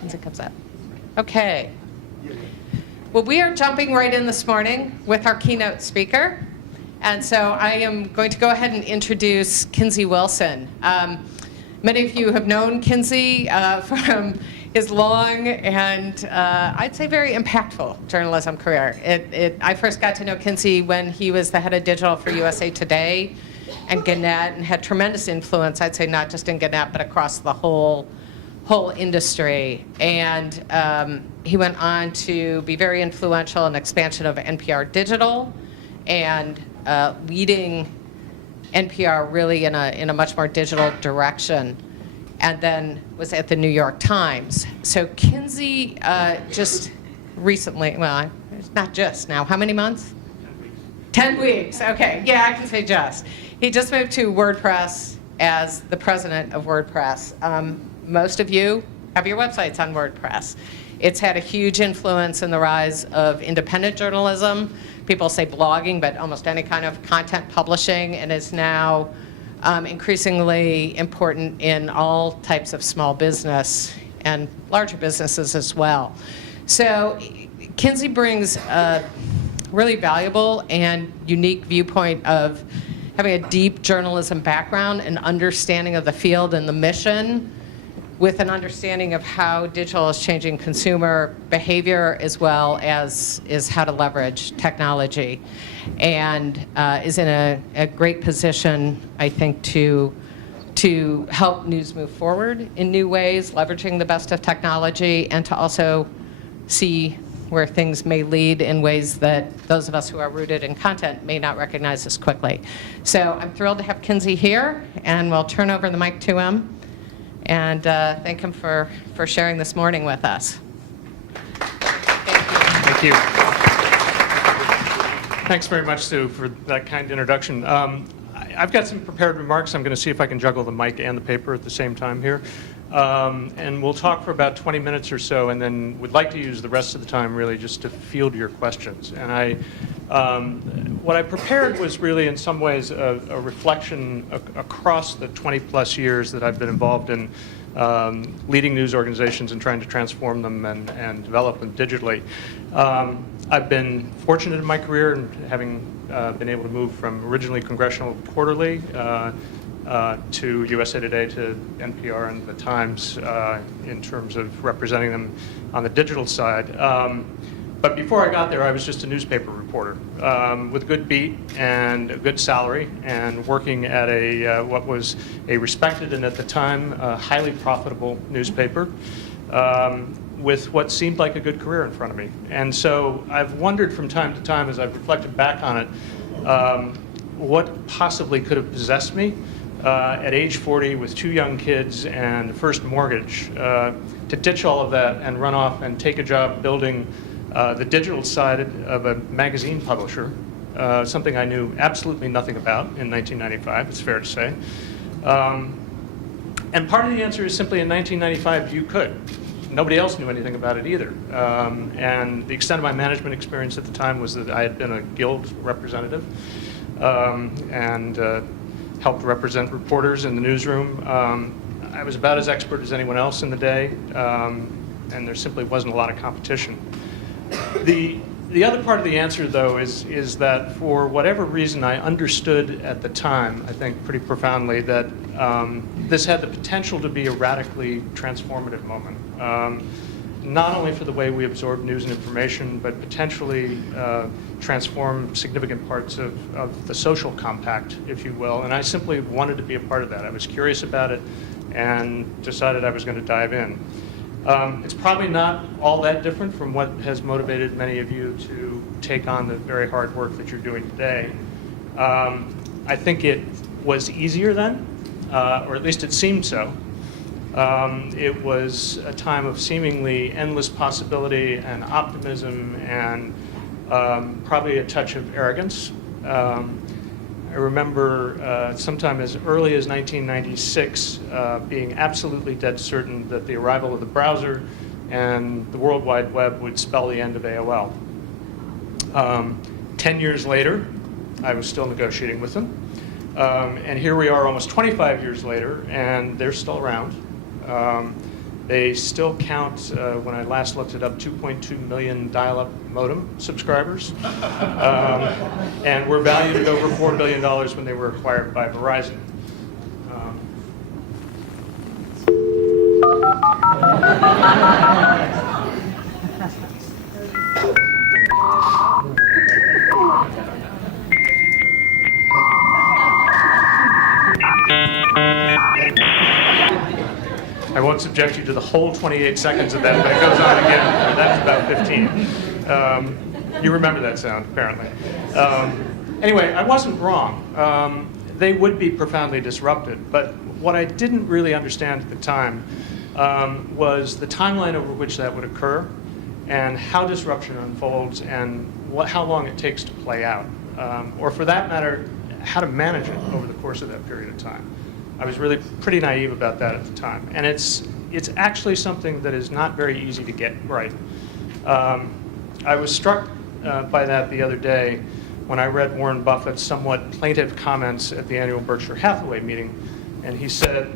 Once it comes up. Okay. Well, we are jumping right in this morning with our keynote speaker. And so I am going to go ahead and introduce Kinsey Wilson. Many of you have known Kinsey from his long and I'd say very impactful journalism career. I first got to know Kinsey when he was the head of digital for USA Today and Gannett, and had tremendous influence, I'd say not just in Gannett, but across the whole industry. And he went on to be very influential in expansion of NPR Digital and leading NPR really in a much more digital direction, and then was at the New York Times. So Kinsey just recently, well, it's not just now, how many months? 10 weeks, okay, yeah, I can say just. He just moved to WordPress as the president of WordPress. Most of you have your websites on WordPress. It's had a huge influence in the rise of independent journalism. People say blogging, but almost any kind of content publishing, and is now increasingly important in all types of small business and larger businesses as well. So Kinsey brings a really valuable and unique viewpoint of having a deep journalism background and understanding of the field and the mission, with an understanding of how digital is changing consumer behavior, as well as how to leverage technology, and is in a great position, I think, to help news move forward in new ways, leveraging the best of technology, and to also see where things may lead in ways that those of us who are rooted in content may not recognize as quickly. So I'm thrilled to have Kinsey here, and we'll turn over the mic to him. And thank him for sharing this morning with us. Thank you. Thanks very much, Sue, for that kind introduction. I've got some prepared remarks. I'm going to see if I can juggle the mic and the paper at the same time here. And we'll talk for about 20 minutes or so, and then would like to use the rest of the time really just to field your questions. And what I prepared was really in some ways a reflection across the 20-plus years that I've been involved in leading news organizations and trying to transform them and develop them digitally. I've been fortunate in my career in having been able to move from originally Congressional Quarterly to USA Today to NPR and the Times in terms of representing them on the digital side. But before I got there, I was just a newspaper reporter with a good beat and a good salary, and working at what was a respected and at the time highly profitable newspaper with what seemed like a good career in front of me. And so I've wondered from time to time as I've reflected back on it, what possibly could have possessed me at age 40 with 2 young kids and a first mortgage to ditch all of that and run off and take a job building the digital side of a magazine publisher, something I knew absolutely nothing about in 1995, it's fair to say. And part of the answer is simply in 1995 you could. Nobody else knew anything about it either. And the extent of my management experience at the time was that I had been a guild representative and helped represent reporters in the newsroom. I was about as expert as anyone else in the day, and there simply wasn't a lot of competition. The other part of the answer, though, is that for whatever reason I understood at the time, I think pretty profoundly, that this had the potential to be a radically transformative moment. Not only for the way we absorb news and information, but potentially transform significant parts of the social compact, if you will. And I simply wanted to be a part of that. I was curious about it and decided I was going to dive in. It's probably not all that different from what has motivated many of you to take on the very hard work that you're doing today. I think it was easier then, or at least it seemed so. It was a time of seemingly endless possibility and optimism and probably a touch of arrogance. I remember sometime as early as 1996 being absolutely dead certain that the arrival of the browser and the World Wide Web would spell the end of AOL. 10 years later, I was still negotiating with them. And here we are almost 25 years later, and they're still around. They still count, when I last looked it up, 2.2 million dial-up modem subscribers. And were valued at over $4 billion when they were acquired by Verizon. I won't subject you to the whole 28 seconds of that, but it goes on again. That's about 15. You remember that sound, apparently. Anyway, I wasn't wrong. They would be profoundly disrupted, but what I didn't really understand at the time was the timeline over which that would occur and how disruption unfolds and how long it takes to play out. Or for that matter, how to manage it over the course of that period of time. I was really pretty naive about that at the time. And it's actually something that is not very easy to get right. I was struck by that the other day when I read Warren Buffett's somewhat plaintive comments at the annual Berkshire Hathaway meeting. And he said,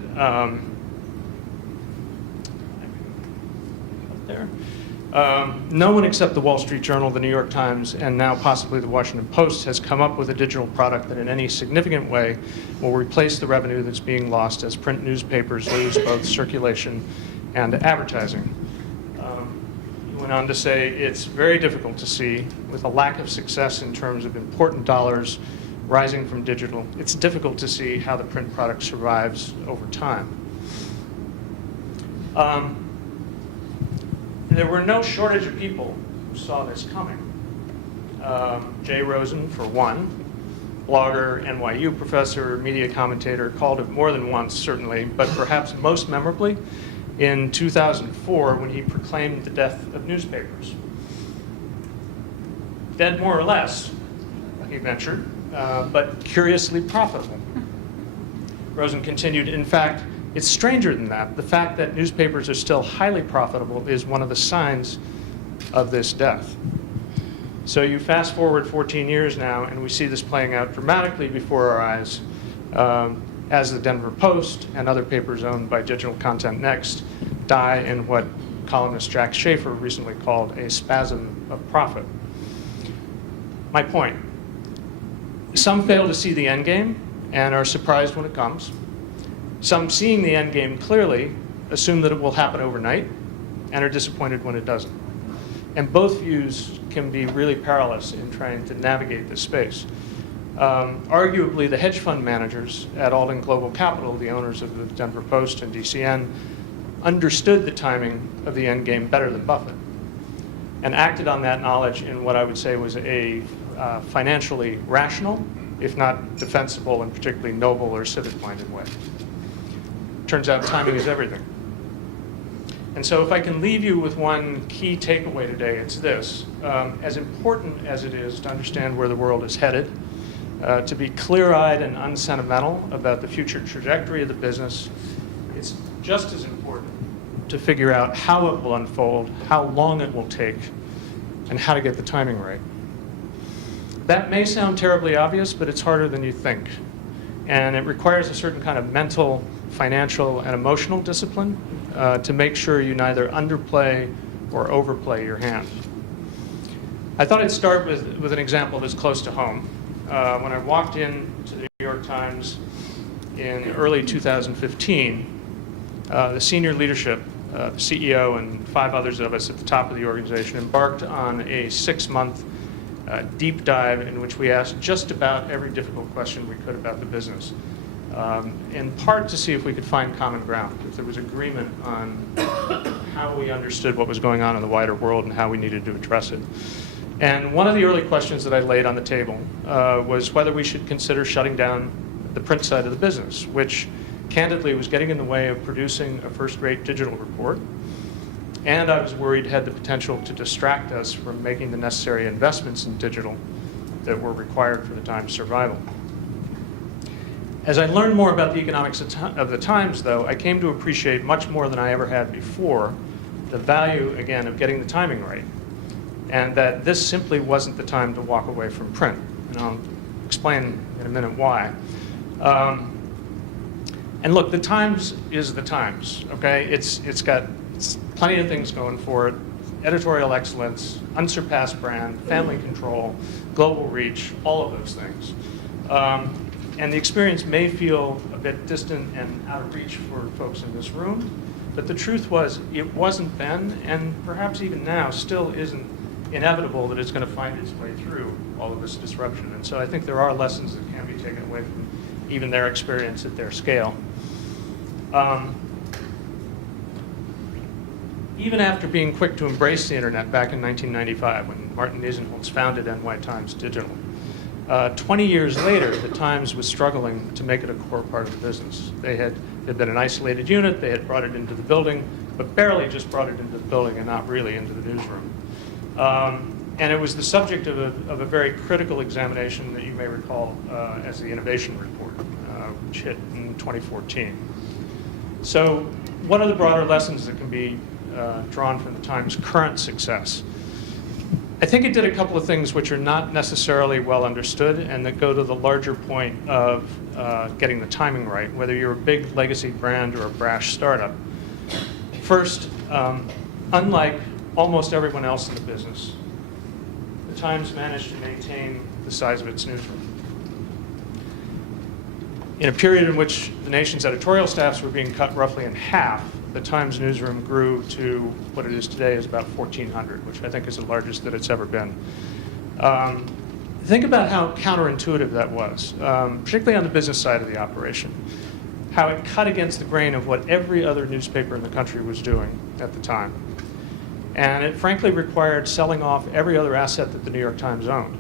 no one except the Wall Street Journal, the New York Times, and now possibly the Washington Post has come up with a digital product that in any significant way will replace the revenue that's being lost as print newspapers lose both circulation and advertising. He went on to say, it's very difficult to see, with a lack of success in terms of important dollars rising from digital, it's difficult to see how the print product survives over time. There were no shortage of people who saw this coming. Jay Rosen, for one, blogger, NYU professor, media commentator, called it more than once, certainly, but perhaps most memorably in 2004 when he proclaimed the death of newspapers. Dead more or less, he ventured, but curiously profitable. Rosen continued, in fact, it's stranger than that. The fact that newspapers are still highly profitable is one of the signs of this death. So you fast forward 14 years now, and we see this playing out dramatically before our eyes as the Denver Post and other papers owned by Digital Content Next die in what columnist Jack Schaefer recently called a spasm of profit. My point, some fail to see the end game and are surprised when it comes. Some, seeing the end game clearly, assume that it will happen overnight and are disappointed when it doesn't. And both views can be really perilous in trying to navigate this space. Arguably, the hedge fund managers at Alden Global Capital, the owners of the Denver Post and DCN, understood the timing of the end game better than Buffett and acted on that knowledge in what I would say was a financially rational, if not defensible and particularly noble or civic-minded way. Turns out timing is everything. And so if I can leave you with one key takeaway today, it's this. As important as it is to understand where the world is headed, to be clear-eyed and unsentimental about the future trajectory of the business, it's just as important to figure out how it will unfold, how long it will take, and how to get the timing right. That may sound terribly obvious, but it's harder than you think. And it requires a certain kind of mental, financial, and emotional discipline to make sure you neither underplay or overplay your hand. I thought I'd start with an example that's close to home. When I walked into the New York Times in early 2015, the senior leadership, the CEO and 5 others of us at the top of the organization embarked on a 6-month deep dive in which we asked just about every difficult question we could about the business. In part to see if we could find common ground, if there was agreement on how we understood what was going on in the wider world and how we needed to address it. And one of the early questions that I laid on the table was whether we should consider shutting down the print side of the business, which candidly was getting in the way of producing a first-rate digital report. And I was worried had the potential to distract us from making the necessary investments in digital that were required for the Times' survival. As I learned more about the economics of the Times, though, I came to appreciate much more than I ever had before the value, again, of getting the timing right, and that this simply wasn't the time to walk away from print. And I'll explain in a minute why. And look, the Times is the Times, okay? It's got It's plenty of things going for it. Editorial excellence, unsurpassed brand, family control, global reach, all of those things. And the experience may feel a bit distant and out of reach for folks in this room, but the truth was it wasn't then, and perhaps even now still isn't inevitable that it's going to find its way through all of this disruption. And so I think there are lessons that can be taken away from even their experience at their scale. Even after being quick to embrace the internet back in 1995, when Martin Nisenholtz founded NY Times Digital, 20 years later, the Times was struggling to make it a core part of the business. They'd been an isolated unit, they had brought it into the building, but barely just brought it into the building and not really into the newsroom. And it was the subject of a very critical examination that you may recall as the Innovation Report, which hit in 2014. So what are the broader lessons that can be drawn from the Times' current success? I think it did a couple of things which are not necessarily well understood and that go to the larger point of getting the timing right, whether you're a big legacy brand or a brash startup. First, unlike almost everyone else in the business, the Times managed to maintain the size of its newsroom. In a period in which the nation's editorial staffs were being cut roughly in half, the Times newsroom grew to what it is today is about 1,400, which I think is the largest that it's ever been. Think about how counterintuitive that was, particularly on the business side of the operation, how it cut against the grain of what every other newspaper in the country was doing at the time. And it frankly required selling off every other asset that the New York Times owned.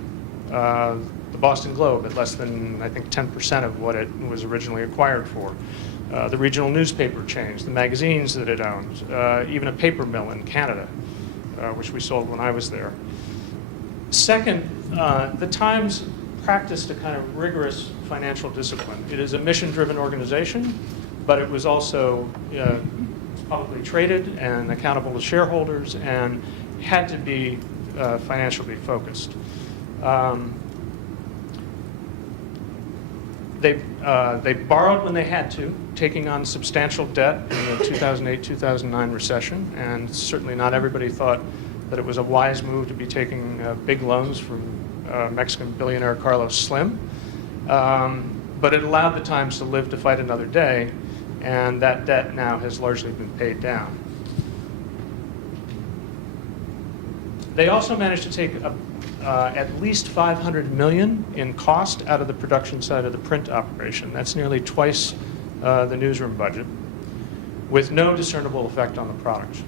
The Boston Globe at less than, I think, 10% of what it was originally acquired for. The regional newspaper chains, the magazines that it owned, even a paper mill in Canada, which we sold when I was there. Second, the Times practiced a kind of rigorous financial discipline. It is a mission-driven organization, but it was also publicly traded and accountable to shareholders and had to be financially focused. They borrowed when they had to, taking on substantial debt in the 2008-2009 recession, and certainly not everybody thought that it was a wise move to be taking big loans from Mexican billionaire Carlos Slim. But it allowed the Times to live to fight another day, and that debt now has largely been paid down. They also managed to take at least $500 million in cost out of the production side of the print operation. That's nearly twice the newsroom budget, with no discernible effect on the product.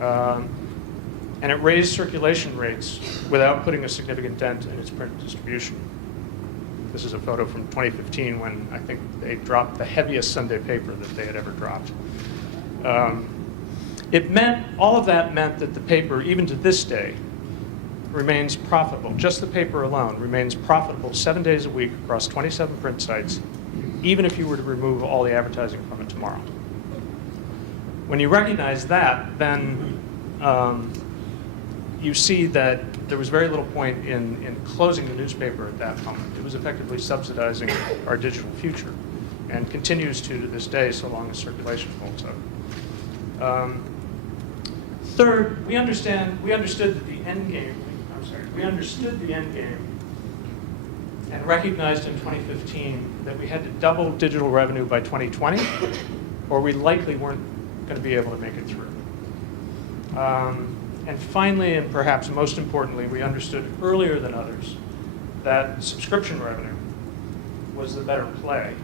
And it raised circulation rates without putting a significant dent in its print distribution. This is a photo from 2015 when I think they dropped the heaviest Sunday paper that they had ever dropped. All of that meant that the paper, even to this day, remains profitable. Just the paper alone remains profitable 7 days a week across 27 print sites, even if you were to remove all the advertising from it tomorrow. When you recognize that, then you see that there was very little point in closing the newspaper at that moment. It was effectively subsidizing our digital future and continues to this day so long as circulation holds up. Third, we understood that the end game and recognized in 2015 that we had to double digital revenue by 2020 or we likely weren't going to be able to make it through. And finally, and perhaps most importantly, we understood earlier than others that subscription revenue was the better play,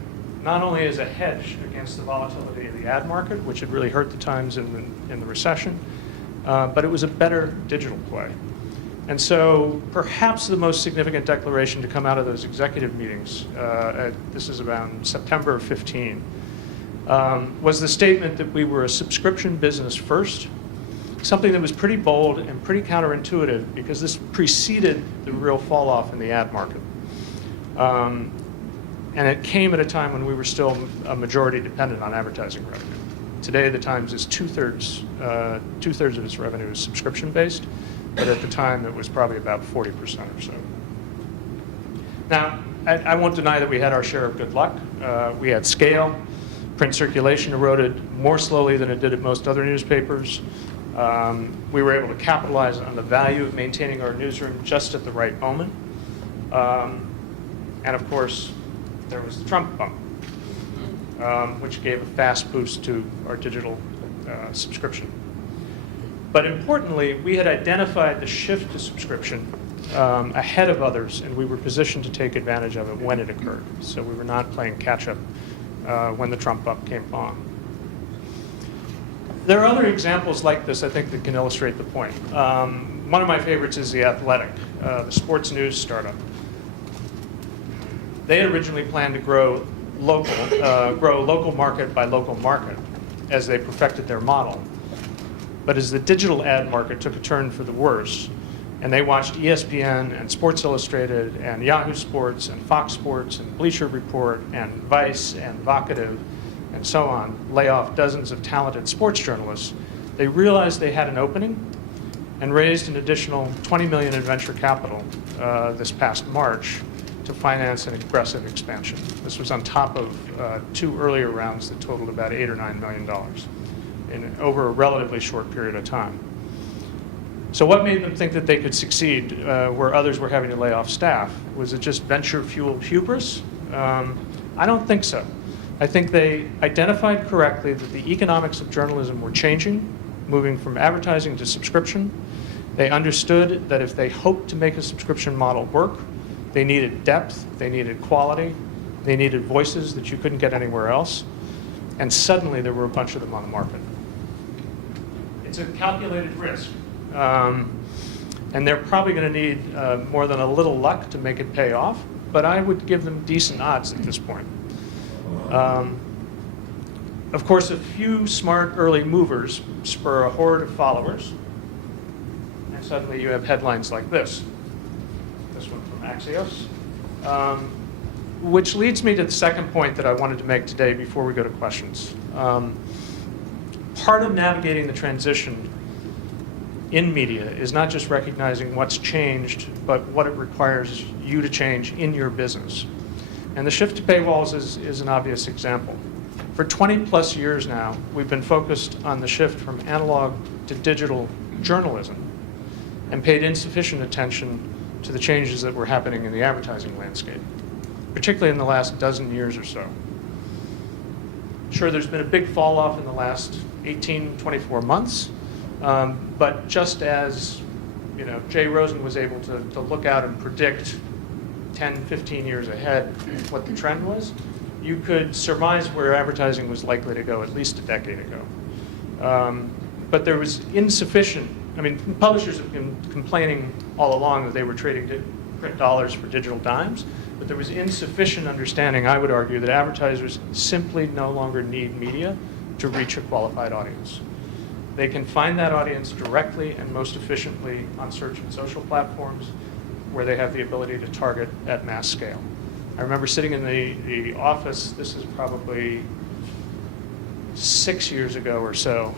not only as a hedge against the volatility of the ad market, which had really hurt the Times in the recession, but it was a better digital play. And so perhaps the most significant declaration to come out of those executive meetings, this is around September of 15, was the statement that we were a subscription business first, something that was pretty bold and pretty counterintuitive because this preceded the real fall off in the ad market. And it came at a time when we were still a majority dependent on advertising revenue. Today, the Times is two-thirds of its revenue is subscription-based, but at the time, it was probably about 40% or so. Now, I won't deny that we had our share of good luck. We had scale. Print circulation eroded more slowly than it did at most other newspapers. We were able to capitalize on the value of maintaining our newsroom just at the right moment. And of course, there was the Trump bump, which gave a fast boost to our digital subscription. But importantly, we had identified the shift to subscription ahead of others, and we were positioned to take advantage of it when it occurred. So we were not playing catch-up when the Trump bump came on. There are other examples like this, I think, that can illustrate the point. One of my favorites is The Athletic, the sports news startup. They had originally planned to grow local market by local market as they perfected their model. But as the digital ad market took a turn for the worse, and they watched ESPN and Sports Illustrated and Yahoo Sports and Fox Sports and Bleacher Report and Vice and Vocative and so on lay off dozens of talented sports journalists, they realized they had an opening and raised an additional $20 million in venture capital this past March to finance an aggressive expansion. This was on top of 2 earlier rounds that totaled about $8 or $9 million over a relatively short period of time. So what made them think that they could succeed where others were having to lay off staff? Was it just venture-fueled hubris? I don't think so. I think they identified correctly that the economics of journalism were changing, moving from advertising to subscription. They understood that if they hoped to make a subscription model work, they needed depth, they needed quality, they needed voices that you couldn't get anywhere else, and suddenly there were a bunch of them on the market. It's a calculated risk, and they're probably going to need more than a little luck to make it pay off, but I would give them decent odds at this point. Of course, a few smart early movers spur a horde of followers, and suddenly you have headlines like this. This one from Axios. Which leads me to the second point that I wanted to make today before we go to questions. Part of navigating the transition in media is not just recognizing what's changed, but what it requires you to change in your business. And the shift to paywalls is an obvious example. For 20 plus years now, we've been focused on the shift from analog to digital journalism and paid insufficient attention to the changes that were happening in the advertising landscape, particularly in the last dozen years or so. Sure, there's been a big fall off in the last 18, 24 months, but just as Jay Rosen was able to look out and predict 10, 15 years ahead what the trend was, you could surmise where advertising was likely to go at least a decade ago. But there was insufficient, publishers have been complaining all along that they were trading print dollars for digital dimes, but there was insufficient understanding, I would argue, that advertisers simply no longer need media to reach a qualified audience. They can find that audience directly and most efficiently on search and social platforms where they have the ability to target at mass scale. I remember sitting in the office, this is probably 6 years ago or so,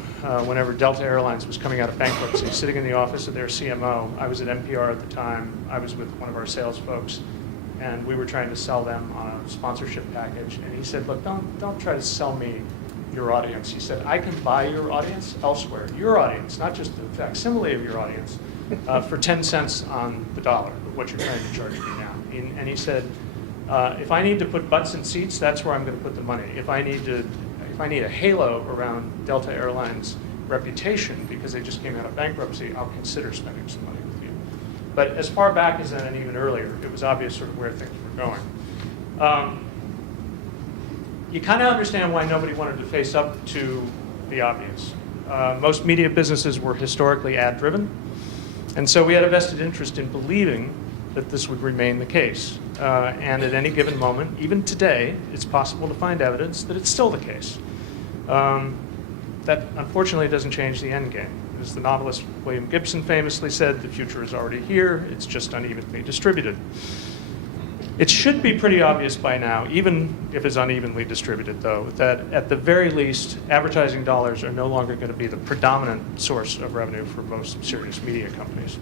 whenever Delta Airlines was coming out of bankruptcy, sitting in the office of their CMO. I was at NPR at the time. I was with one of our sales folks, and we were trying to sell them on a sponsorship package. And he said, look, don't try to sell me your audience. He said, I can buy your audience elsewhere. Your audience, not just a facsimile of your audience, for 10 cents on the dollar of what you're trying to charge me now. And he said, if I need to put butts in seats, that's where I'm going to put the money. If I need a halo around Delta Airlines' reputation because they just came out of bankruptcy, I'll consider spending some money with you. But as far back as then and even earlier, it was obvious sort of where things were going. You kind of understand why nobody wanted to face up to the obvious. Most media businesses were historically ad-driven, and so we had a vested interest in believing that this would remain the case. And at any given moment, even today, it's possible to find evidence that it's still the case. That unfortunately doesn't change the end game. As the novelist William Gibson famously said, the future is already here, it's just unevenly distributed. It should be pretty obvious by now, even if it's unevenly distributed though, that at the very least, advertising dollars are no longer going to be the predominant source of revenue for most serious media companies.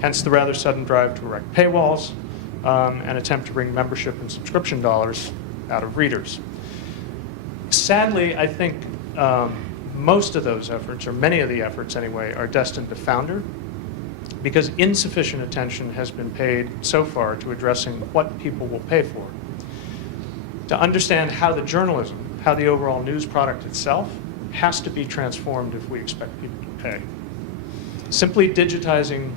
Hence the rather sudden drive to erect paywalls and attempt to bring membership and subscription dollars out of readers. Sadly, I think most of those efforts, or many of the efforts anyway, are destined to founder because insufficient attention has been paid so far to addressing what people will pay for. To understand how the journalism, how the overall news product itself has to be transformed if we expect people to pay. Simply digitizing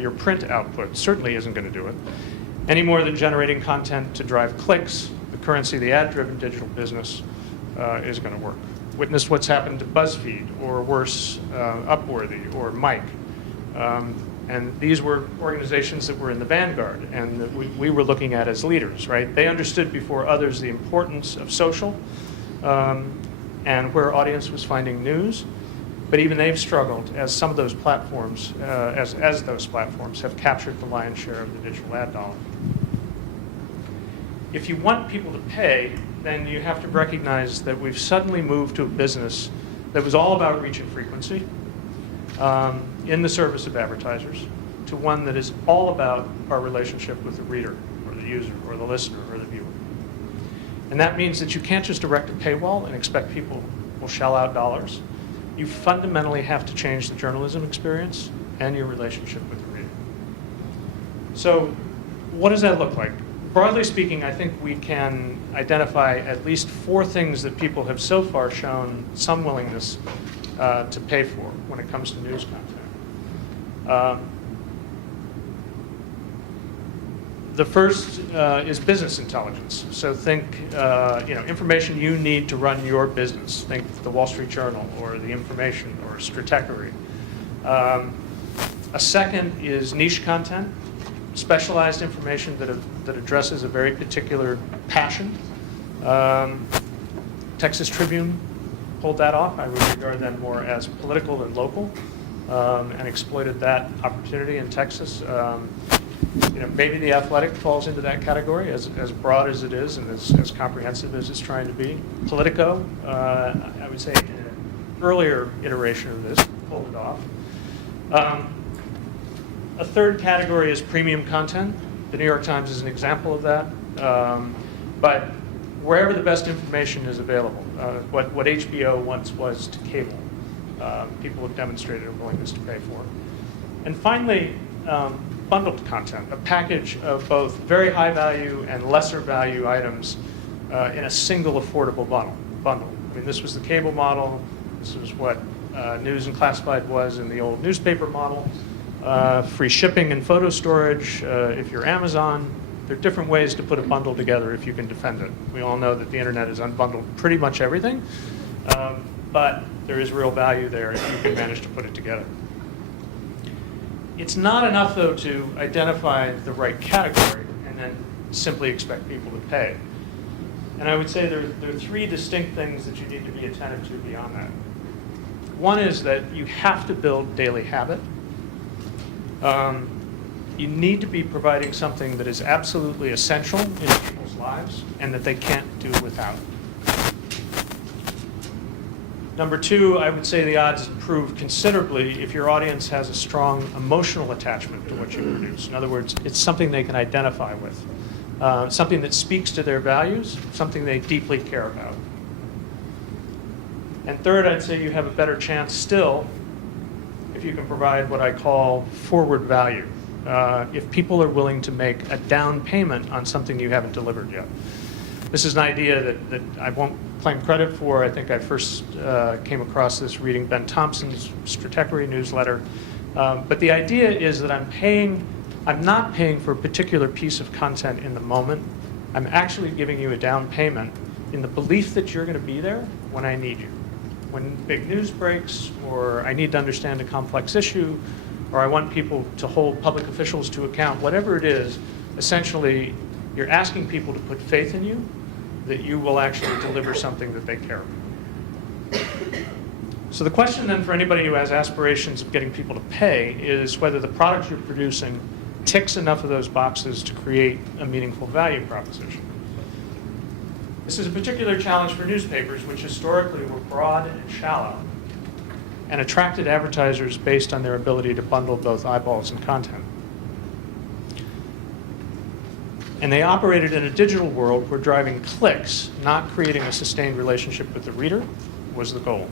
your print output certainly isn't going to do it, any more than generating content to drive clicks, the currency of the ad-driven digital business, is going to work. Witness what's happened to BuzzFeed, or worse, Upworthy, or Mike. And these were organizations that were in the vanguard and that we were looking at as leaders, right? They understood before others the importance of social and where audience was finding news, but even they've struggled as some of those platforms, as those platforms have captured the lion's share of the digital ad dollar. If you want people to pay, then you have to recognize that we've suddenly moved to a business that was all about reach and frequency in the service of advertisers, to one that is all about our relationship with the reader or the user or the listener or the viewer. And that means that you can't just erect a paywall and expect people will shell out dollars. You fundamentally have to change the journalism experience and your relationship with the reader. So what does that look like? Broadly speaking, I think we can identify at least 4 things that people have so far shown some willingness to pay for when it comes to news content. The first is business intelligence. So think information you need to run your business. Think the Wall Street Journal or the Information or Stratechery. A second is niche content, specialized information that addresses a very particular passion. Texas Tribune pulled that off. I would regard them more as political and local, and exploited that opportunity in Texas. Maybe The Athletic falls into that category, as broad as it is and as comprehensive as it's trying to be. Politico, I would say, in an earlier iteration of this, pulled it off. A third category is premium content. The New York Times is an example of that. But wherever the best information is available, what HBO once was to cable, people have demonstrated a willingness to pay for. And finally, bundled content, a package of both very high value and lesser value items in a single affordable bundle. I mean, this was the cable model. This was what news and classified was in the old newspaper model. Free shipping and photo storage if you're Amazon. There are different ways to put a bundle together if you can defend it. We all know that the internet has unbundled pretty much everything, but there is real value there if you can manage to put it together. It's not enough, though, to identify the right category and then simply expect people to pay. And I would say there are 3 distinct things that you need to be attentive to beyond that. One is that you have to build daily habit. You need to be providing something that is absolutely essential in people's lives and that they can't do without. Number 2, I would say the odds improve considerably if your audience has a strong emotional attachment to what you produce. In other words, it's something they can identify with, something that speaks to their values, something they deeply care about. And third, I'd say you have a better chance still if you can provide what I call forward value. If people are willing to make a down payment on something you haven't delivered yet. This is an idea that I won't claim credit for. I think I first came across this reading Ben Thompson's Stratechery newsletter. But the idea is that I'm not paying for a particular piece of content in the moment. I'm actually giving you a down payment in the belief that you're going to be there when I need you. When big news breaks, or I need to understand a complex issue, or I want people to hold public officials to account, whatever it is, essentially you're asking people to put faith in you that you will actually deliver something that they care about. So the question then for anybody who has aspirations of getting people to pay is whether the product you're producing ticks enough of those boxes to create a meaningful value proposition. This is a particular challenge for newspapers, which historically were broad and shallow, and attracted advertisers based on their ability to bundle both eyeballs and content. And they operated in a digital world where driving clicks, not creating a sustained relationship with the reader, was the goal.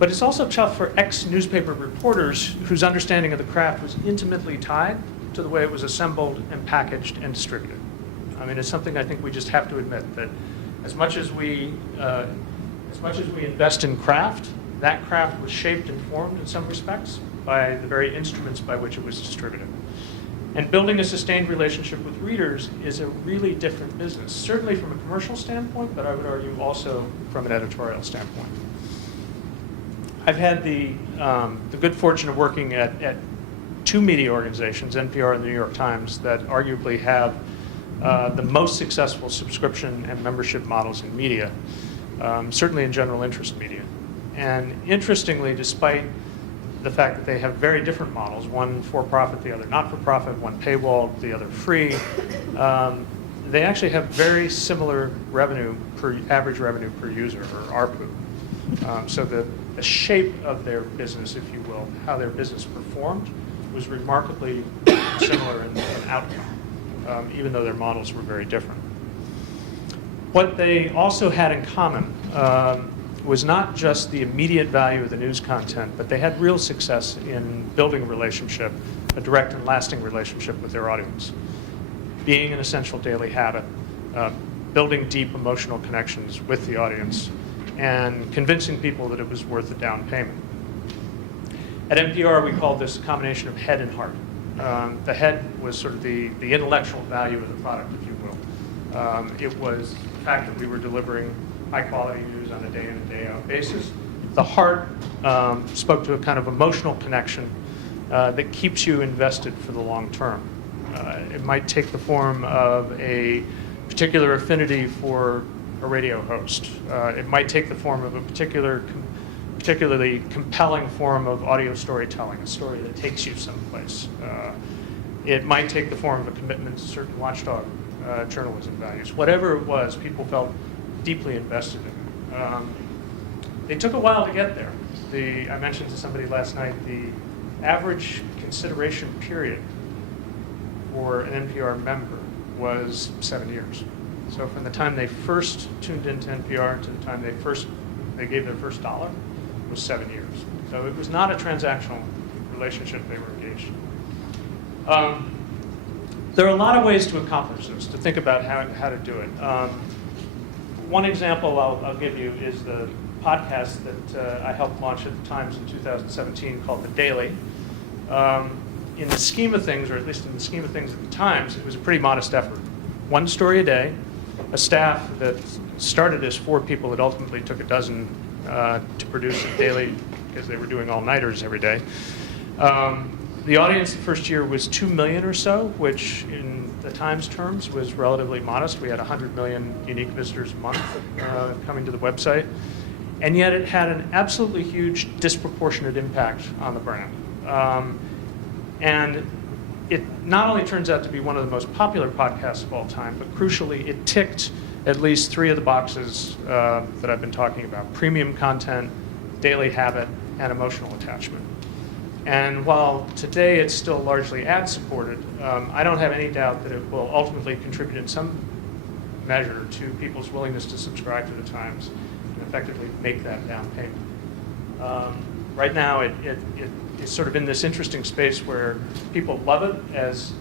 But it's also tough for ex-newspaper reporters whose understanding of the craft was intimately tied to the way it was assembled and packaged and distributed. I mean, it's something I think we just have to admit that as much as we invest in craft, that craft was shaped and formed in some respects by the very instruments by which it was distributed. And building a sustained relationship with readers is a really different business, certainly from a commercial standpoint, but I would argue also from an editorial standpoint. I've had the good fortune of working at two media organizations, NPR and the New York Times, that arguably have the most successful subscription and membership models in media, certainly in general interest media. And interestingly, despite the fact that they have very different models, one for-profit, the other not-for-profit, one paywall, the other free, they actually have very similar average revenue per user, or ARPU. So the shape of their business, if you will, how their business performed, was remarkably similar in outcome, even though their models were very different. What they also had in common was not just the immediate value of the news content, but they had real success in building a relationship, a direct and lasting relationship with their audience, being an essential daily habit, building deep emotional connections with the audience, and convincing people that it was worth a down payment. At NPR, we called this a combination of head and heart. The head was sort of the intellectual value of the product, if you will. It was the fact that we were delivering high-quality news on a day-in and day-out basis. The heart spoke to a kind of emotional connection that keeps you invested for the long term. It might take the form of a particular affinity for a radio host. It might take the form of a particularly compelling form of audio storytelling, a story that takes you someplace. It might take the form of a commitment to certain watchdog journalism values. Whatever it was, people felt deeply invested in it. They took a while to get there. I mentioned to somebody last night, the average consideration period for an NPR member was 7 years. So from the time they first tuned into NPR to the time they gave their first dollar was 7 years. So it was not a transactional relationship they were engaged in. There are a lot of ways to accomplish this, to think about how to do it. One example I'll give you is the podcast that I helped launch at the Times in 2017 called The Daily. In the scheme of things, or at least in the scheme of things at the Times, it was a pretty modest effort. One story a day, a staff that started as 4 people that ultimately took a dozen to produce a daily because they were doing all-nighters every day. The audience the first year was 2 million or so, which in the Times terms was relatively modest. We had 100 million unique visitors a month coming to the website. And yet it had an absolutely huge disproportionate impact on the brand. And it not only turns out to be one of the most popular podcasts of all time, but crucially, it ticked at least 3 of the boxes that I've been talking about: premium content, daily habit, and emotional attachment. And while today it's still largely ad-supported, I don't have any doubt that it will ultimately contribute in some measure to people's willingness to subscribe to the Times and effectively make that down payment. Right now, it's sort of in this interesting space where people love it as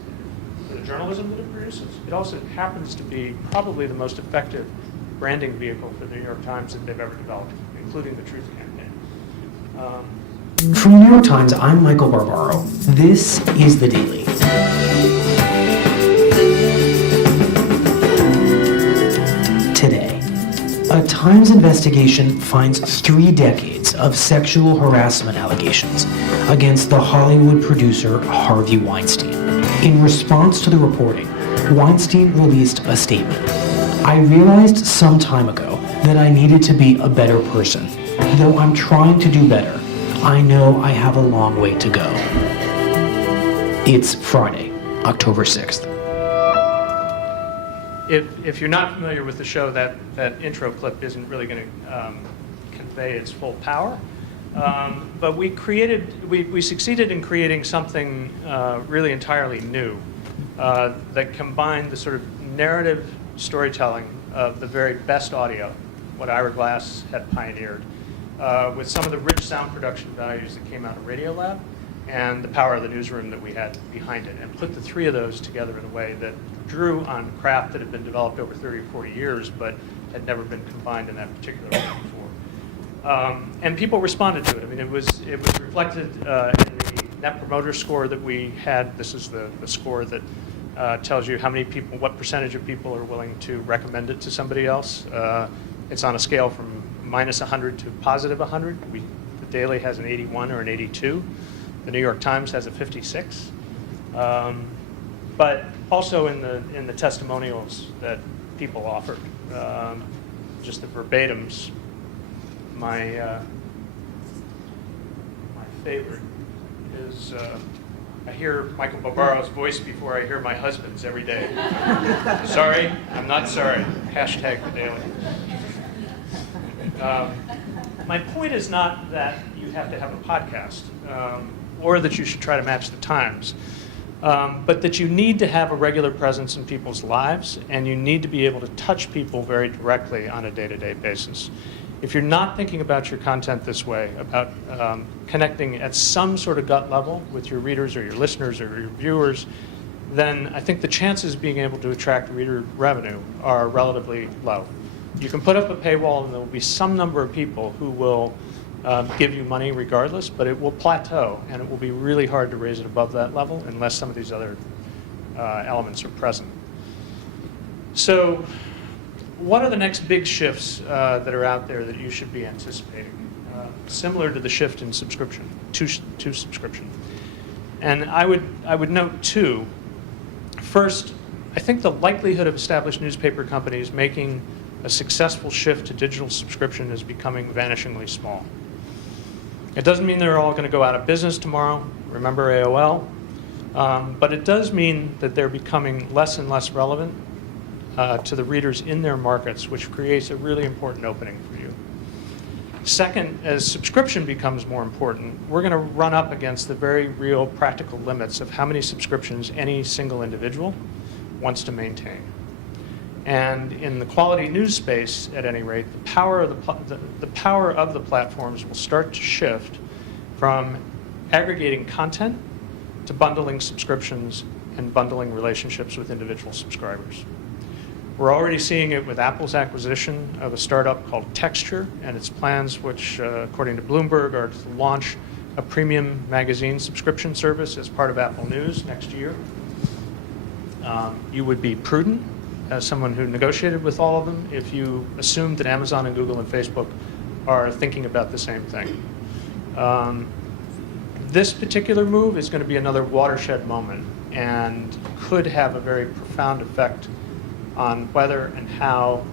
the journalism that it produces. It also happens to be probably the most effective branding vehicle for the New York Times that they've ever developed, including the Truth campaign. From the New York Times, I'm Michael Barbaro. This is The Daily. Today, a Times investigation finds 3 decades of sexual harassment allegations against the Hollywood producer Harvey Weinstein. In response to the reporting, Weinstein released a statement. I realized some time ago that I needed to be a better person. Though I'm trying to do better, I know I have a long way to go. It's Friday, October 6th. If you're not familiar with the show, that intro clip isn't really going to convey its full power. But we succeeded in creating something really entirely new that combined the sort of narrative storytelling of the very best audio, what Ira Glass had pioneered, with some of the rich sound production values that came out of Radiolab and the power of the newsroom that we had behind it, and put the three of those together in a way that drew on craft that had been developed over 30 or 40 years, but had never been combined in that particular way before. And people responded to it. I mean, it was reflected in the Net Promoter Score that we had. This is the score that tells you how many people, what percentage of people are willing to recommend it to somebody else. It's on a scale from -100 to +100. The Daily has an 81 or an 82. The New York Times has a 56. But also in the testimonials that people offered, just the verbatims. My favorite is I hear Michael Barbaro's voice before I hear my husband's every day. Sorry, I'm not sorry. Hashtag the Daily. My point is not that you have to have a podcast or that you should try to match the times, but that you need to have a regular presence in people's lives, and you need to be able to touch people very directly on a day-to-day basis. If you're not thinking about your content this way, about connecting at some sort of gut level with your readers or your listeners or your viewers, then I think the chances of being able to attract reader revenue are relatively low. You can put up a paywall and there will be some number of people who will give you money regardless, but it will plateau and it will be really hard to raise it above that level unless some of these other elements are present. So what are the next big shifts that are out there that you should be anticipating? Similar to the shift in subscription, to subscription. And I would note two. First, I think the likelihood of established newspaper companies making a successful shift to digital subscription is becoming vanishingly small. It doesn't mean they're all going to go out of business tomorrow. Remember AOL? But it does mean that they're becoming less and less relevant to the readers in their markets, which creates a really important opening for you. Second, as subscription becomes more important, we're going to run up against the very real practical limits of how many subscriptions any single individual wants to maintain. And in the quality news space, at any rate, the power of the platforms will start to shift from aggregating content to bundling subscriptions and bundling relationships with individual subscribers. We're already seeing it with Apple's acquisition of a startup called Texture and its plans, which, according to Bloomberg, are to launch a premium magazine subscription service as part of Apple News next year. You would be prudent, as someone who negotiated with all of them, if you assumed that Amazon and Google and Facebook are thinking about the same thing. This particular move is going to be another watershed moment and could have a very profound effect on whether and how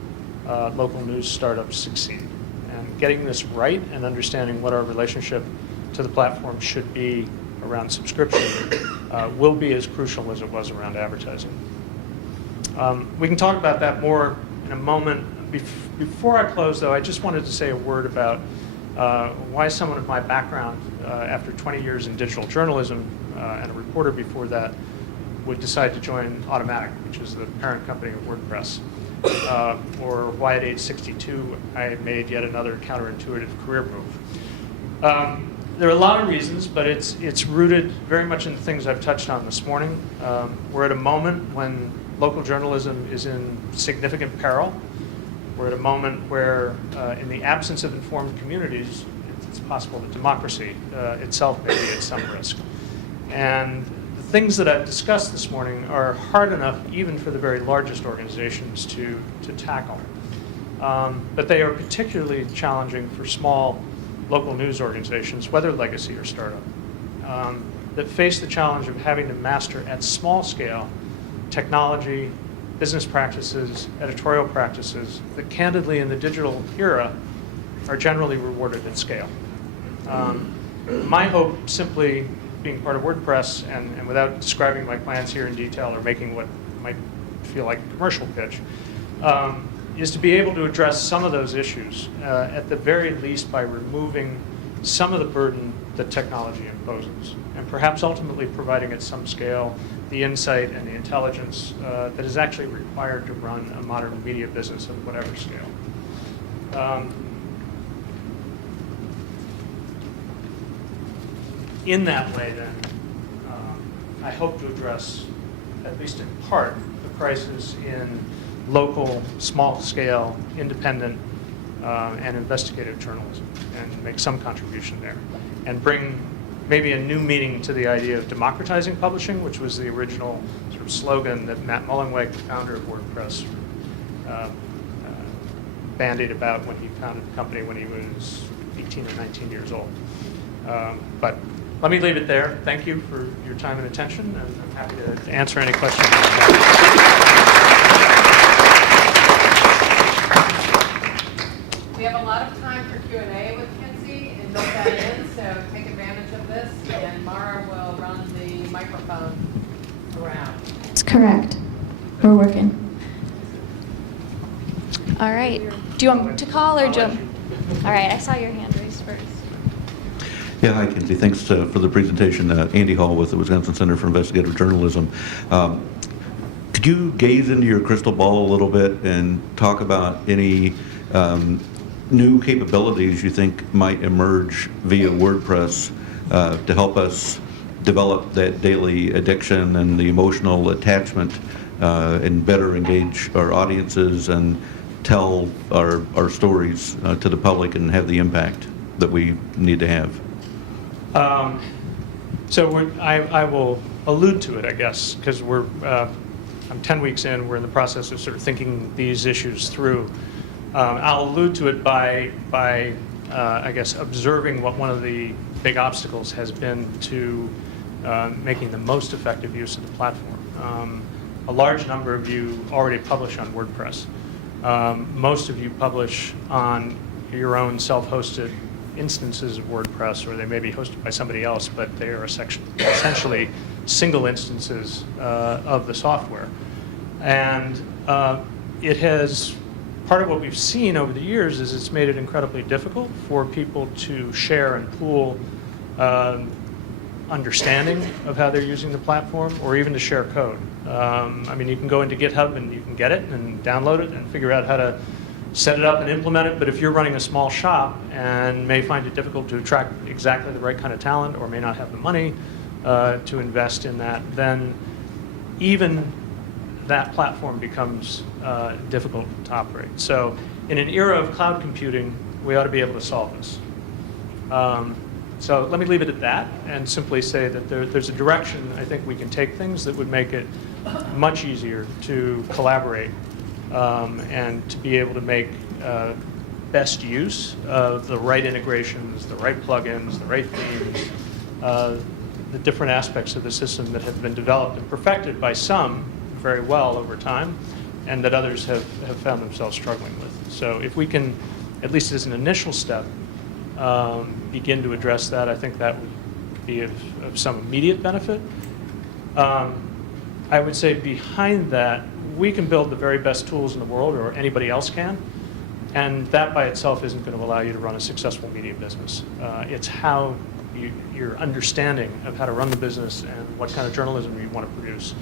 local news startups succeed. And getting this right and understanding what our relationship to the platform should be around subscription will be as crucial as it was around advertising. We can talk about that more in a moment. Before I close, though, I just wanted to say a word about why someone of my background, after 20 years in digital journalism and a reporter before that, would decide to join Automatic, which is the parent company of WordPress, or why at age 62 I made yet another counterintuitive career move. There are a lot of reasons, but it's rooted very much in the things I've touched on this morning. We're at a moment when local journalism is in significant peril. We're at a moment where, in the absence of informed communities, it's possible that democracy itself may be at some risk. And the things that I've discussed this morning are hard enough even for the very largest organizations to tackle. But they are particularly challenging for small local news organizations, whether legacy or startup, that face the challenge of having to master at small scale technology, business practices, editorial practices that candidly in the digital era are generally rewarded at scale. My hope, simply being part of WordPress and without describing my plans here in detail or making what might feel like a commercial pitch, is to be able to address some of those issues, at the very least by removing some of the burden that technology imposes, and perhaps ultimately providing at some scale the insight and the intelligence that is actually required to run a modern media business of whatever scale. In that way, then, I hope to address, at least in part, the crisis in local, small-scale, independent, and investigative journalism, and make some contribution there, and bring maybe a new meaning to the idea of democratizing publishing, which was the original sort of slogan that Matt Mullenweg, the founder of WordPress, bandied about when he founded the company when he was 18 or 19 years old. But let me leave it there. Thank you for your time and attention, and I'm happy to answer any questions. We have a lot of time for Q&A with Kinsey, and build that in, so take advantage of this, and Mara will run the microphone around. That's correct. We're working. All right. Do you want me to call or do you want... All right, I saw your hand raised first. Yeah, hi, Kinsey. Thanks for the presentation. Andy Hall with the Wisconsin Center for Investigative Journalism. Could you gaze into your crystal ball a little bit and talk about any new capabilities you think might emerge via WordPress to help us develop that daily addiction and the emotional attachment and better engage our audiences and tell our stories to the public and have the impact that we need to have? I will allude to it, I guess, because I'm 10 weeks in. We're in the process of sort of thinking these issues through. I'll allude to it by I guess, observing what one of the big obstacles has been to making the most effective use of the platform. A large number of you already publish on WordPress. Most of you publish on your own self-hosted instances of WordPress, or they may be hosted by somebody else, but they are essentially single instances of the software. And it has, part of what we've seen over the years is it's made it incredibly difficult for people to share and pool understanding of how they're using the platform, or even to share code. I mean, you can go into GitHub and you can get it and download it and figure out how to set it up and implement it, but if you're running a small shop and may find it difficult to attract exactly the right kind of talent, or may not have the money to invest in that, then even that platform becomes difficult to operate. So in an era of cloud computing, we ought to be able to solve this. So let me leave it at that and simply say that there's a direction I think we can take things that would make it much easier to collaborate and to be able to make best use of the right integrations, the right plugins, the right themes, the different aspects of the system that have been developed and perfected by some very well over time, and that others have found themselves struggling with. So if we can, at least as an initial step, begin to address that, I think that would be of some immediate benefit. I would say behind that, we can build the very best tools in the world, or anybody else can, and that by itself isn't going to allow you to run a successful media business. It's how your understanding of how to run the business and what kind of journalism you want to produce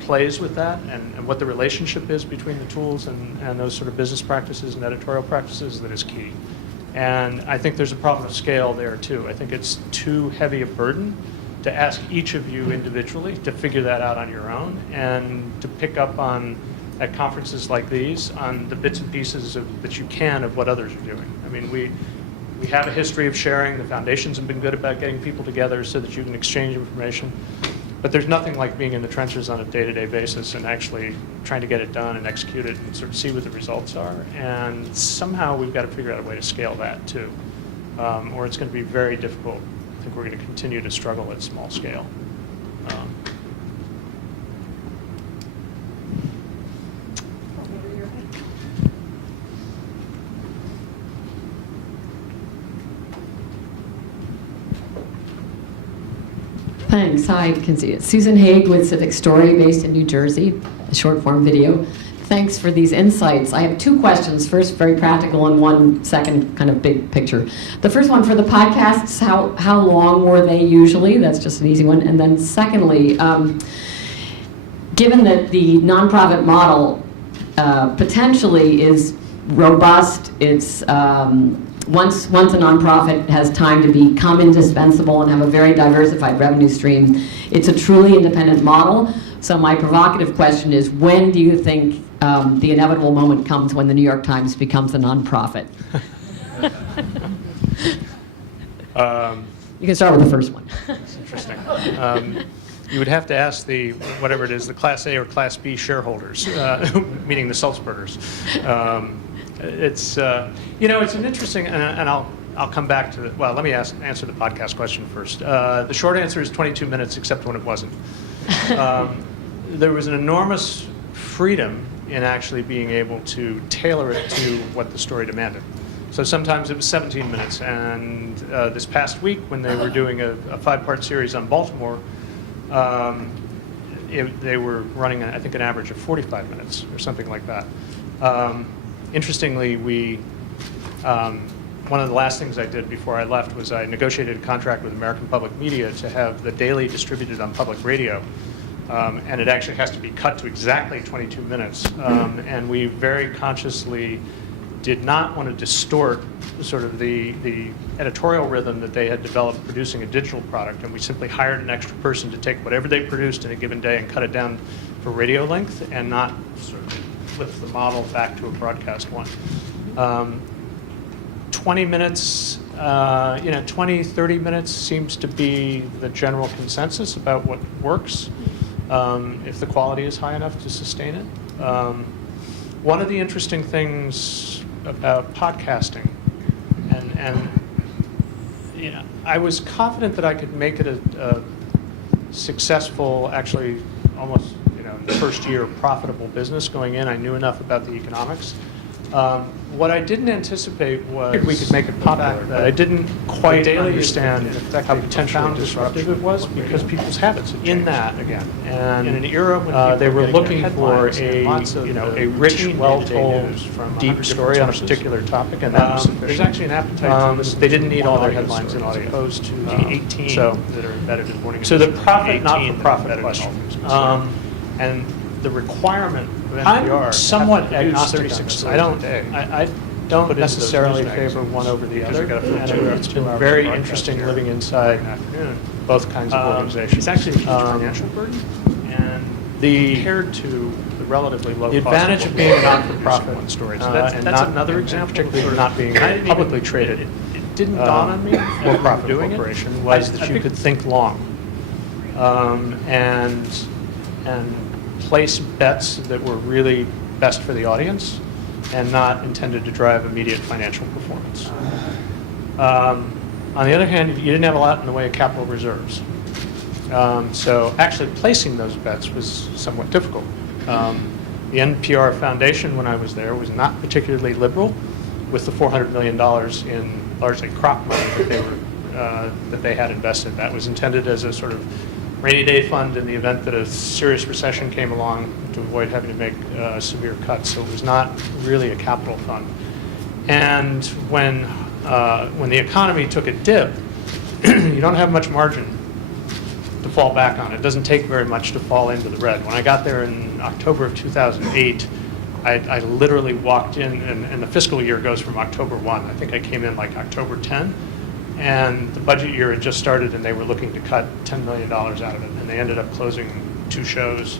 plays with that, and what the relationship is between the tools and those sort of business practices and editorial practices that is key. And I think there's a problem of scale there too. I think it's too heavy a burden to ask each of you individually to figure that out on your own, and to pick up on, at conferences like these, on the bits and pieces that you can of what others are doing. I mean, we have a history of sharing. The foundations have been good about getting people together so that you can exchange information. But there's nothing like being in the trenches on a day-to-day basis and actually trying to get it done and execute it and sort of see what the results are. And somehow we've got to figure out a way to scale that too, or it's going to be very difficult. I think we're going to continue to struggle at small scale. Thanks. Hi, Kinsey. It's Susan Haig with Civic Story, based in New Jersey, a short-form video. Thanks for these insights. I have two questions. First, very practical, and one second, kind of big picture. The first one, for the podcasts, how long were they usually? That's just an easy one. And then secondly, given that the nonprofit model potentially is robust, it's once a nonprofit has time to become indispensable and have a very diversified revenue stream, it's a truly independent model. So my provocative question is, when do you think the inevitable moment comes when the New York Times becomes a nonprofit? You can start with the first one. That's interesting. You would have to ask the, whatever it is, the Class A or Class B shareholders, meaning the Salzburgers. It's an interesting, and I'll come back to well, let me answer the podcast question first. The short answer is 22 minutes, except when it wasn't. There was an enormous freedom in actually being able to tailor it to what the story demanded. So sometimes it was 17 minutes, and this past week when they were doing a 5-part series on Baltimore, they were running, I think, an average of 45 minutes or something like that. Interestingly, one of the last things I did before I left was I negotiated a contract with American Public Media to have the daily distributed on public radio. And it actually has to be cut to exactly 22 minutes. And we very consciously did not want to distort sort of the editorial rhythm that they had developed producing a digital product. And we simply hired an extra person to take whatever they produced in a given day and cut it down for radio length, and not sort of flip the model back to a broadcast one. 20 minutes, 20, 30 minutes seems to be the general consensus about what works. If the quality is high enough to sustain it. One of the interesting things about podcasting, and I was confident that I could make it a successful, actually almost in the first year, profitable business going in. I knew enough about the economics. What I didn't anticipate was we could make it popular. I didn't quite understand how potentially disruptive it was, because people's habits had changed. In that again, and in an era when they were looking for a rich, well-told, deep story on a particular topic, and that was sufficient. There's actually an appetite. They didn't need all their headlines in audio, as opposed to the 18 that are embedded in morning. So the profit, not for profit question, and the requirement. I'm somewhat agnostic on this. I don't necessarily favor one over the other. And it's been very interesting living inside both kinds of organizations. It's actually a huge financial burden, and compared to the relatively low cost. The advantage of being a not-for-profit story, and that's another example, particularly not being publicly traded. It didn't dawn on me for-profit corporation was that you could think long, and place bets that were really best for the audience and not intended to drive immediate financial performance. On the other hand, you didn't have a lot in the way of capital reserves. So actually placing those bets was somewhat difficult. The NPR Foundation, when I was there, was not particularly liberal with the $400 million in largely crop money that they had invested. That was intended as a sort of rainy day fund in the event that a serious recession came along to avoid having to make severe cuts. So it was not really a capital fund. And when the economy took a dip, you don't have much margin to fall back on. It doesn't take very much to fall into the red. When I got there in October of 2008, I literally walked in, and the fiscal year goes from October 1. I think I came in like October 10. And the budget year had just started, and they were looking to cut $10 million out of it. And they ended up closing 2 shows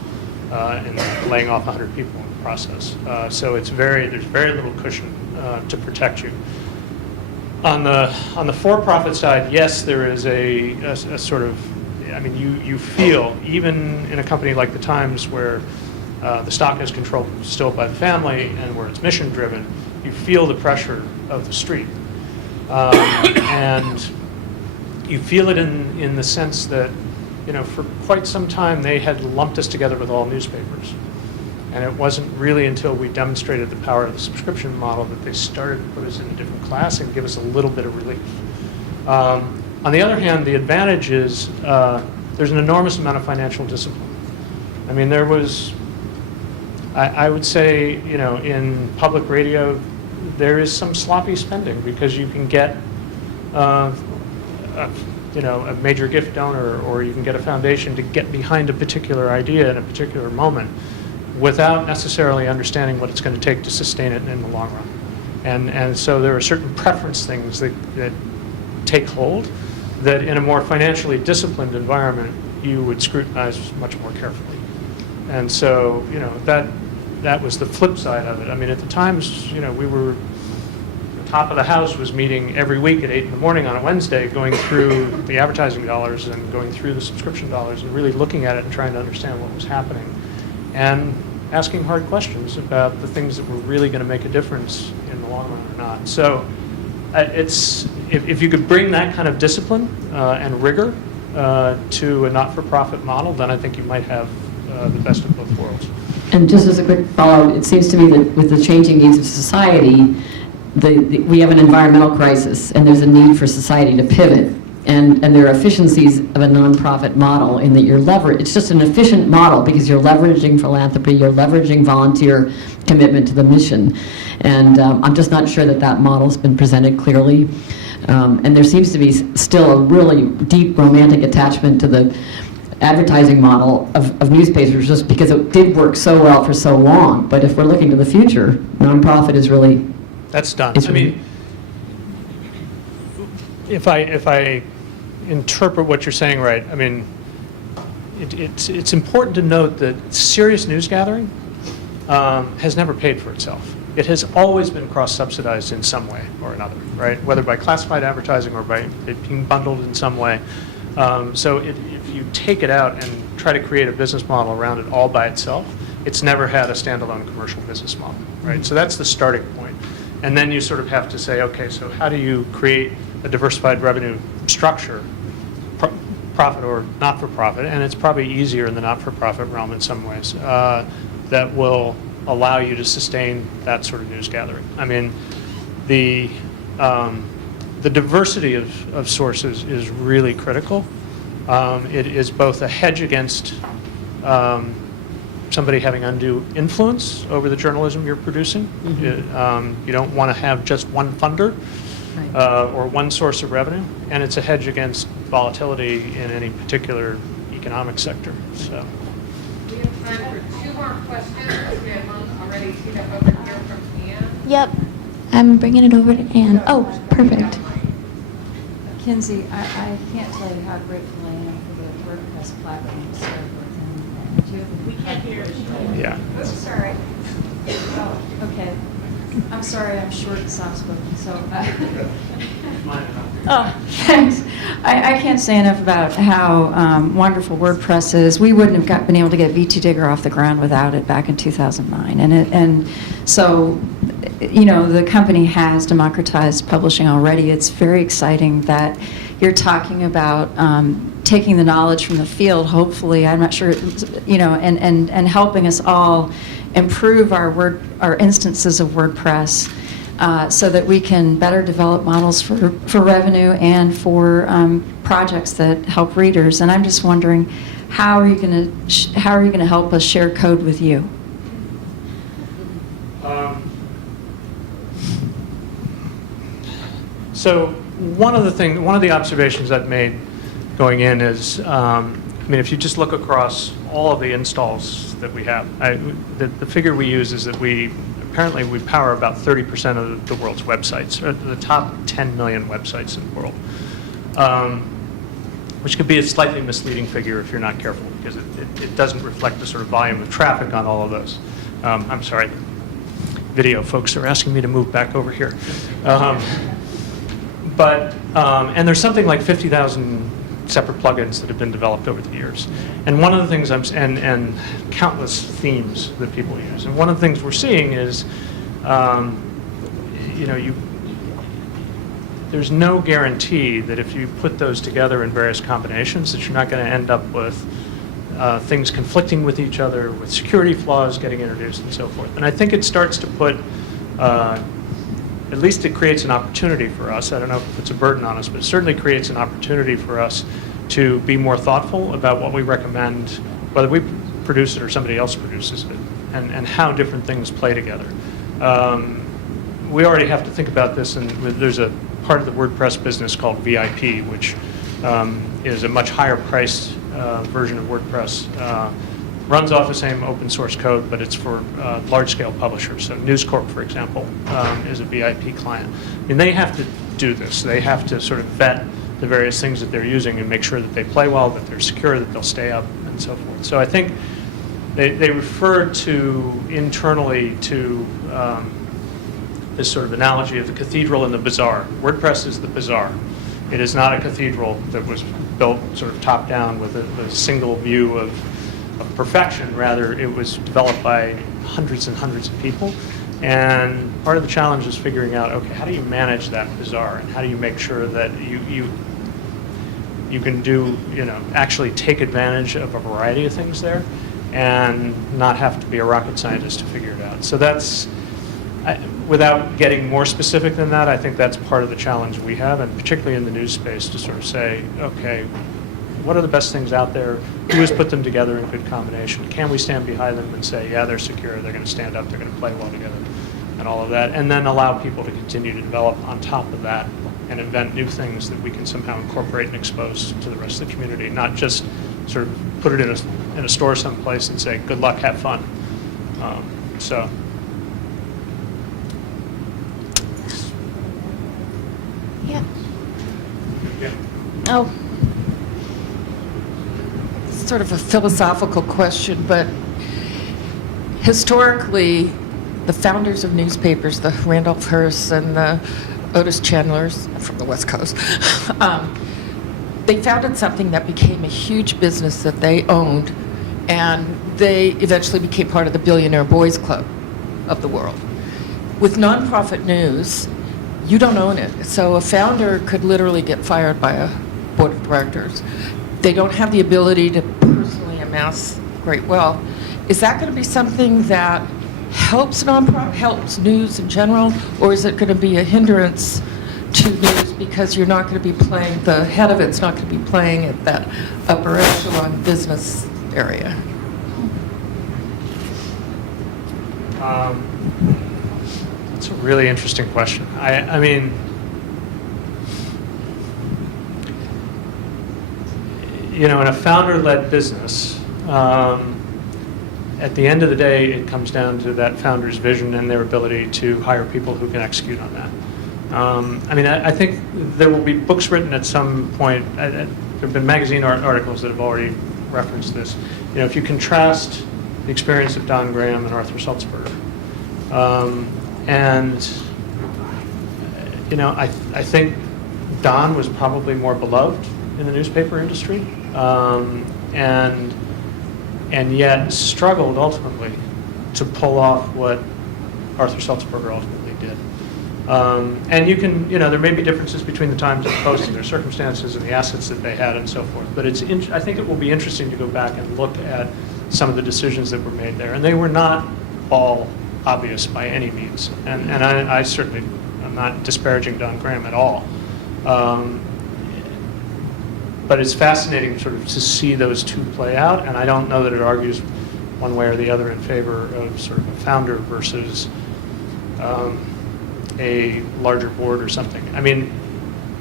and laying off 100 people in the process. So there's very little cushion to protect you. On the for-profit side, yes, there is a sort of, you feel, even in a company like the Times, where the stock is controlled still by the family and where it's mission-driven, you feel the pressure of the street. And you feel it in the sense that, for quite some time they had lumped us together with all newspapers. And it wasn't really until we demonstrated the power of the subscription model that they started to put us in a different class and give us a little bit of relief. On the other hand, the advantage is there's an enormous amount of financial discipline. There was I would say, in public radio, there is some sloppy spending because you can get, a major gift donor, or you can get a foundation to get behind a particular idea in a particular moment without necessarily understanding what it's going to take to sustain it in the long run. And so there are certain preference things that take hold that in a more financially disciplined environment you would scrutinize much more carefully. And so, that was the flip side of it. I mean, at the times, the top of the house was meeting every week at 8 in the morning on a Wednesday, going through the advertising dollars and going through the subscription dollars and really looking at it and trying to understand what was happening. And asking hard questions about the things that were really going to make a difference in the long run or not. So if you could bring that kind of discipline and rigor to a not-for-profit model, then I think you might have the best of both worlds. And just as a quick follow-up, it seems to me that with the changing needs of society, we have an environmental crisis, and there's a need for society to pivot. And there are efficiencies of a nonprofit model in that it's just an efficient model because you're leveraging philanthropy, you're leveraging volunteer commitment to the mission. And I'm just not sure that model's been presented clearly. And there seems to be still a really deep romantic attachment to the advertising model of newspapers just because it did work so well for so long. But if we're looking to the future, nonprofit is really... That's done. I mean, if I interpret what you're saying right, I mean, it's important to note that serious news gathering has never paid for itself. It has always been cross-subsidized in some way or another, right? Whether by classified advertising or by it being bundled in some way. So if you take it out and try to create a business model around it all by itself, it's never had a standalone commercial business model, right? So that's the starting point. And then you sort of have to say, okay, so how do you create a diversified revenue structure, profit or not-for-profit? And it's probably easier in the not-for-profit realm in some ways, that will allow you to sustain that sort of news gathering. I mean, the diversity of sources is really critical. It is both a hedge against somebody having undue influence over the journalism you're producing. You don't want to have just one funder or one source of revenue, and it's a hedge against volatility in any particular economic sector. So. We have time for 2 more questions. We have one already teed up over here from Anne. Yep. I'm bringing it over to Anne. Oh, perfect. Kinsey, I can't tell you how grateful I am for the WordPress platform to serve with. We can't hear you. Yeah. Sorry. Oh, okay. I'm sorry, I'm short and soft-spoken, so. Oh, thanks. I can't say enough about how wonderful WordPress is. We wouldn't have been able to get VT Digger off the ground without it back in 2009. And so, the company has democratized publishing already. It's very exciting that you're talking about taking the knowledge from the field, hopefully, I'm not sure, and helping us all improve our instances of WordPress so that we can better develop models for revenue and for projects that help readers. And I'm just wondering, how are you going to help us share code with you? So one of the observations I've made going in is, if you just look across all of the installs that we have, the figure we use is that we power about 30% of the world's websites, or the top 10 million websites in the world, which could be a slightly misleading figure if you're not careful, because it doesn't reflect the sort of volume of traffic on all of those. I'm sorry, video folks are asking me to move back over here. And there's something like 50,000 separate plugins that have been developed over the years. And one of the things and countless themes that people use. And one of the things we're seeing is, there's no guarantee that if you put those together in various combinations that you're not going to end up with things conflicting with each other, with security flaws getting introduced and so forth. And I think it starts to put, at least it creates an opportunity for us. I don't know if it's a burden on us, but it certainly creates an opportunity for us to be more thoughtful about what we recommend, whether we produce it or somebody else produces it, and how different things play together. We already have to think about this, and there's a part of the WordPress business called VIP, which is a much higher priced version of WordPress. Runs off the same open source code, but it's for large-scale publishers. So News Corp, for example, is a VIP client. And they have to do this. They have to sort of vet the various things that they're using and make sure that they play well, that they're secure, that they'll stay up, and so forth. So I think they refer to internally to this sort of analogy of the cathedral and the bazaar. WordPress is the bazaar. It is not a cathedral that was built sort of top down with a single view of perfection. Rather, it was developed by hundreds and hundreds of people. And part of the challenge is figuring out, okay, how do you manage that bazaar, and how do you make sure that you can do, actually take advantage of a variety of things there, and not have to be a rocket scientist to figure it out. So that's, without getting more specific than that, I think that's part of the challenge we have, and particularly in the news space, to sort of say, okay, what are the best things out there? Who has put them together in good combination? Can we stand behind them and say, yeah, they're secure, they're going to stand up, they're going to play well together, and all of that, and then allow people to continue to develop on top of that and invent new things that we can somehow incorporate and expose to the rest of the community, not just sort of put it in a store someplace and say, good luck, have fun. So. Yeah. Yeah. Oh. Sort of a philosophical question, but historically, the founders of newspapers, the Randolph Hearsts and the Otis Chandlers from the West Coast, they founded something that became a huge business that they owned, and they eventually became part of the Billionaire Boys Club of the world. With nonprofit news, you don't own it, so a founder could literally get fired by a board of directors. They don't have the ability to personally amass great wealth. Is that going to be something that helps helps news in general, or is it going to be a hindrance to news because you're not going to be playing, the head of it's not going to be playing at that upper echelon business area? That's a really interesting question. I mean, in a founder-led business, at the end of the day, it comes down to that founder's vision and their ability to hire people who can execute on that. I think there will be books written at some point. There have been magazine articles that have already referenced this. If you contrast the experience of Don Graham and Arthur Sulzberger, I think Don was probably more beloved in the newspaper industry, and yet struggled ultimately to pull off what Arthur Sulzberger ultimately did. And you can, there may be differences between the times of post and their circumstances and the assets that they had and so forth, but I think it will be interesting to go back and look at some of the decisions that were made there, and they were not all obvious by any means, and I certainly am not disparaging Don Graham at all. But it's fascinating sort of to see those two play out, and I don't know that it argues one way or the other in favor of sort of a founder versus a larger board or something.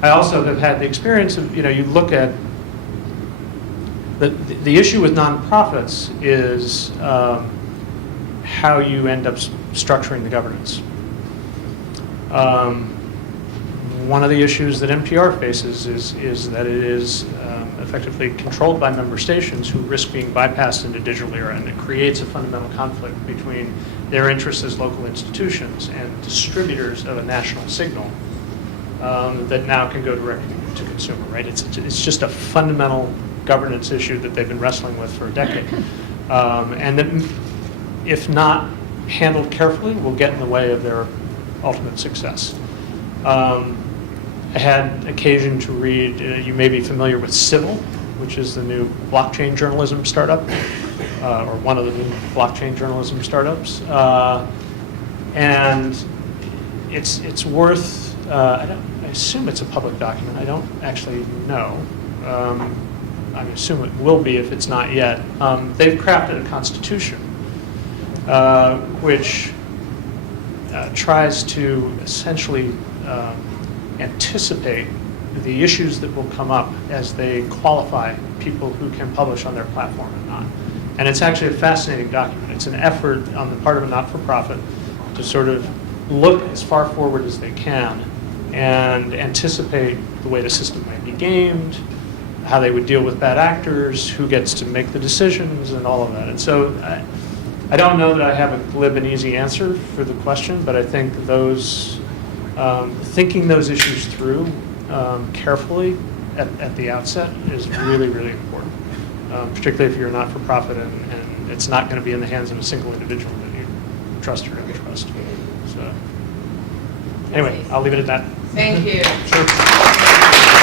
I also have had the experience of, you look at the issue with nonprofits is how you end up structuring the governance. One of the issues that NPR faces is that it is effectively controlled by member stations who risk being bypassed in the digital era, and it creates a fundamental conflict between their interests as local institutions and distributors of a national signal that now can go directly to consumer, right? It's just a fundamental governance issue that they've been wrestling with for a decade. And that, if not handled carefully, will get in the way of their ultimate success. I had occasion to read, you may be familiar with Civil, which is the new blockchain journalism startup, or one of the new blockchain journalism startups. And it's worth, I assume it's a public document, I don't actually know. I assume it will be if it's not yet. They've crafted a constitution which tries to essentially anticipate the issues that will come up as they qualify people who can publish on their platform and not. And it's actually a fascinating document. It's an effort on the part of a not-for-profit to sort of look as far forward as they can and anticipate the way the system might be gamed, how they would deal with bad actors, who gets to make the decisions, and all of that. And so I don't know that I have a glib and easy answer for the question, but I think those thinking those issues through carefully at the outset is really, really important, particularly if you're a not-for-profit and it's not going to be in the hands of a single individual that you trust or don't trust. So anyway, I'll leave it at that. Thank you. Sure.